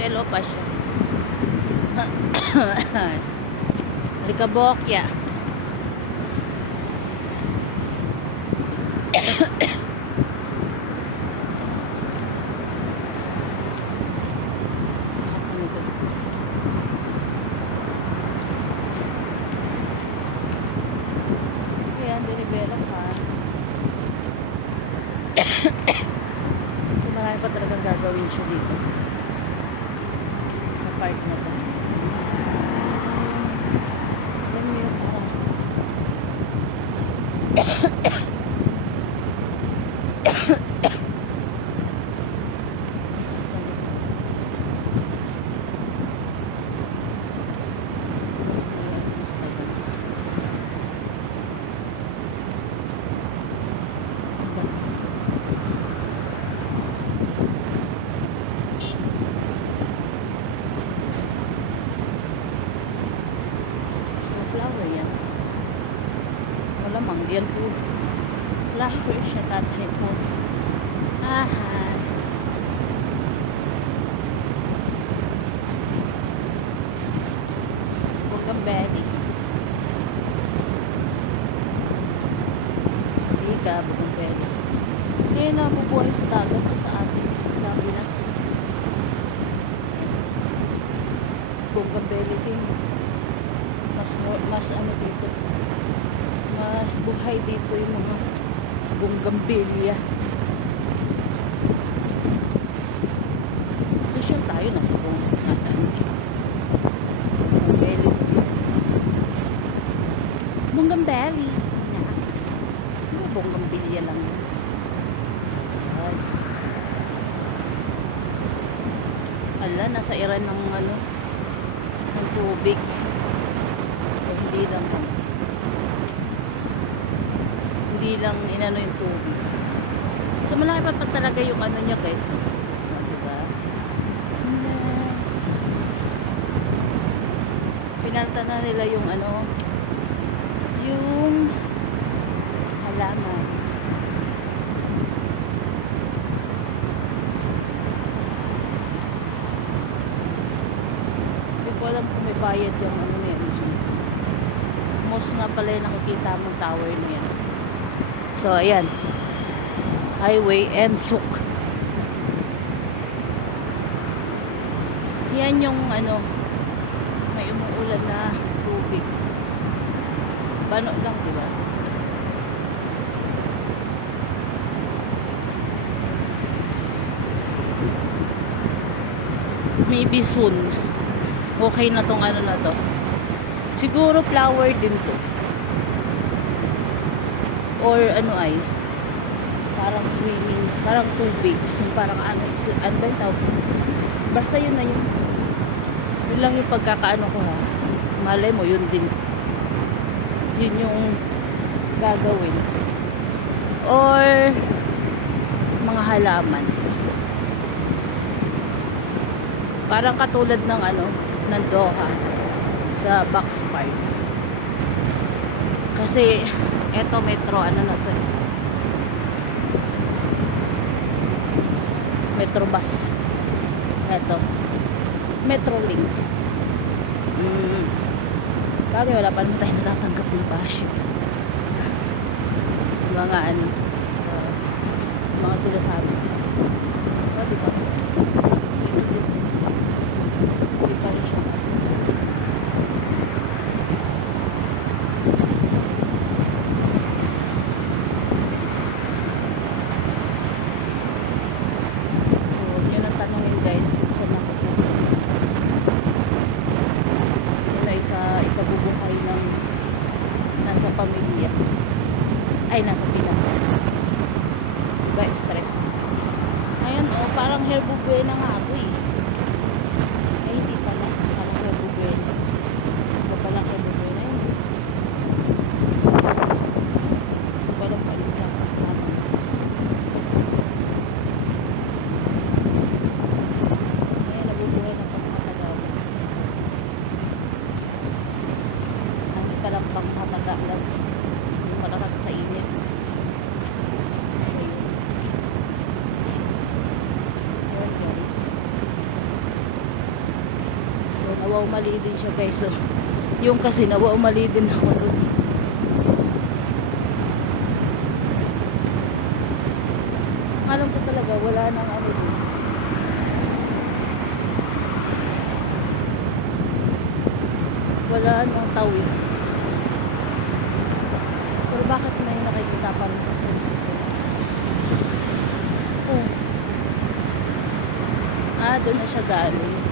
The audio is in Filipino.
Ribelo pa siya. Alikabokya. Ayan, Ribelo pa. So marami pa talagang gagawin siya dito sa park na to. Alam mo yung parang ang sakit ng likod ko. Ayan, nakatagal. Flower yan. Malamang yan po. Flower siya tatanim po. Aha. Bougainvillea. Hindi ka, Bougainvillea. Ngayon nabubuhay sa dagat po sa atin. Sa Pinas. Bougainvillea din. Mas ano dito, mas buhay dito yung mga Bougainvillea. Social tayo, nasa ano eh, Bougainvillea. Naks. Diba Bougainvillea lang yun? Ayan. Ala, nasa iran ng ano, ng tubig. Hindi lang inano yung tubig. So malaki pa talaga yung ano niya guys. Diba? Pinalta na nila yung ano, yung halaman. Hindi ko alam kung may bayad yung ano niya. Most nga pala yung nakikita mong tower niya. So, ayan. Highway and Souk. Yan yung ano, may umuulan na tubig. Bano lang, di ba? Maybe soon. Okay na tong ano na to. Siguro flower din to. Or ano ay parang swimming, parang tubig, parang ano ba yung tawag? Basta yun na yun. Yun lang yung pagkakaano ko ha. Malay mo yun din. Yun yung gagawin. Or mga halaman. Parang katulad ng ano, ng Doha sa Box Park. Kasi eto metro ano na to, metro bus, eto Metrolink. Bagay wala pa naman tayo natatanggap ng bashing sa mga ano, sa mga sinasabi. O diba, so ito din, hindi pa rin siya guys kung saan ako pupunta. Yun ay sa ikabubuhay ng nasa pamilya, ay nasa Pinas. Diba stress? Ayan o, parang Herbo Buena nga ito eh. Ay hindi pala, parang Herbo Buena. Diba palang Herbo Buena yun? So walang paling klasa naman. Palang pang mataga lang yung matatak sa init. So yun guys, nawawmali din siya guys. So, yung kasi nawawmali din ako dun. Alam ko talaga wala nang ano dun. Wala nang tawid. Pero bakit may nakikita pa rin ako dito? Oh. Ah, doon na siya galing.